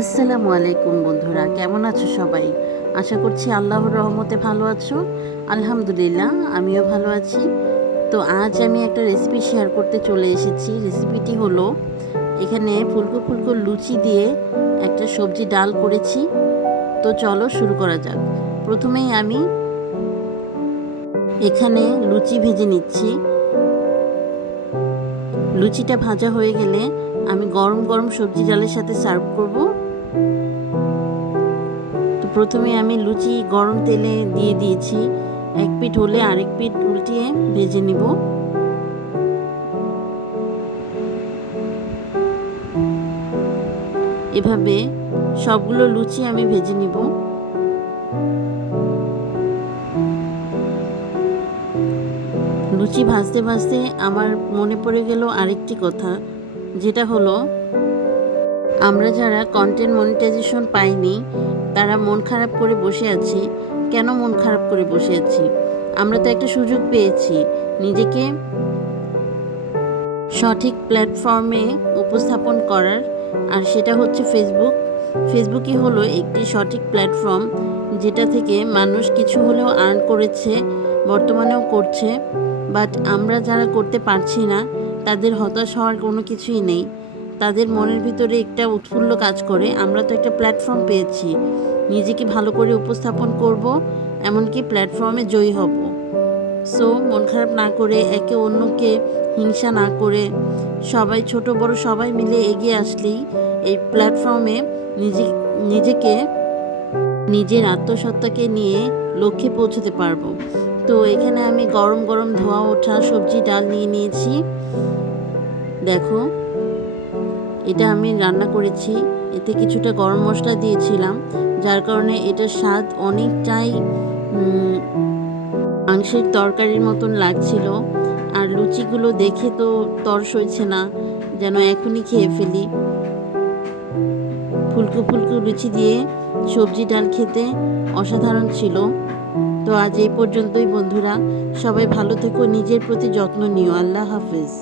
আসসালামু আলাইকুম বন্ধুরা, কেমন আছো সবাই? আশা করছি আল্লাহর রহমতে ভালো আছো। আলহামদুলিল্লাহ, আমিও ভালো আছি। তো আজ আমি একটা রেসিপি শেয়ার করতে চলে এসেছি। রেসিপিটি হলো, এখানে ফুলকো ফুলকো লুচি দিয়ে একটা সবজি ডাল করেছি। তো চলো শুরু করা যাক। প্রথমেই আমি এখানে লুচি ভেজে নিচ্ছি। লুচিটা ভাজা হয়ে গেলে আমি গরম গরম সবজি ডালের সাথে সার্ভ করব। তো প্রথমে আমি লুচি গরম তেলে দিয়ে দিয়েছি। এক পিঠ হলে আরেক পিঠ উল্টিয়ে ভেজে নিব। এভাবে সবগুলো লুচি আমি ভেজে নিব। লুচি ভাজতে ভাজতে আমার মনে পড়ে গেল আরেকটি কথা, যেটা হলো আমরা যারা কন্টেন্ট মনিটাইজেশন পাইনি তারা মন খারাপ করে বসে আছি। কেন মন খারাপ করে বসে আছি? আমরা তো একটা সুযোগ পেয়েছি নিজেকে সঠিক প্ল্যাটফর্মে উপস্থাপন করার, আর সেটা হচ্ছে ফেসবুক। ফেসবুকই হলো একটি সঠিক প্ল্যাটফর্ম যেটা থেকে মানুষ কিছু হলেও আর্ন করেছে, বর্তমানেও করছে। বাট আমরা যারা করতে পারছি না তাদের হতাশ হওয়ার কোনো কিছুই নেই। তাদের মনের ভিতরে একটা উৎফুল্ল কাজ করে, আমরা তো একটা প্ল্যাটফর্ম পেয়েছি, নিজেকে ভালো করে উপস্থাপন করব, এমনকি প্ল্যাটফর্মে জয়ী হব। সো মন খারাপ না করে, একে অন্যকে হিংসা না করে, সবাই ছোট বড় সবাই মিলে এগিয়ে আসলেই এই প্ল্যাটফর্মে নিজেকে নিজের আত্মসত্তাকে নিয়ে লক্ষ্যে পৌঁছতে পারবো। তো এখানে আমি গরম গরম ধোয়া ওঠা সবজি ডাল নিয়ে নিয়েছি। দেখো, এটা আমি রান্না করেছি। এতে কিছুটা গরম মশলা দিয়েছিলাম, যার কারণে এটার স্বাদ অনেকটাই মাংসের তরকারির মতন লাগছিল। আর লুচিগুলো দেখে তো তর সইছে না, যেন এখনই খেয়ে ফেলি। ফুলকো ফুলকো লুচি দিয়ে সবজি ডাল খেতে অসাধারণ ছিল। তো আজ এই পর্যন্তই বন্ধুরা, সবাই ভালো থেকো, নিজের প্রতি যত্ন নিও। আল্লাহ হাফেজ।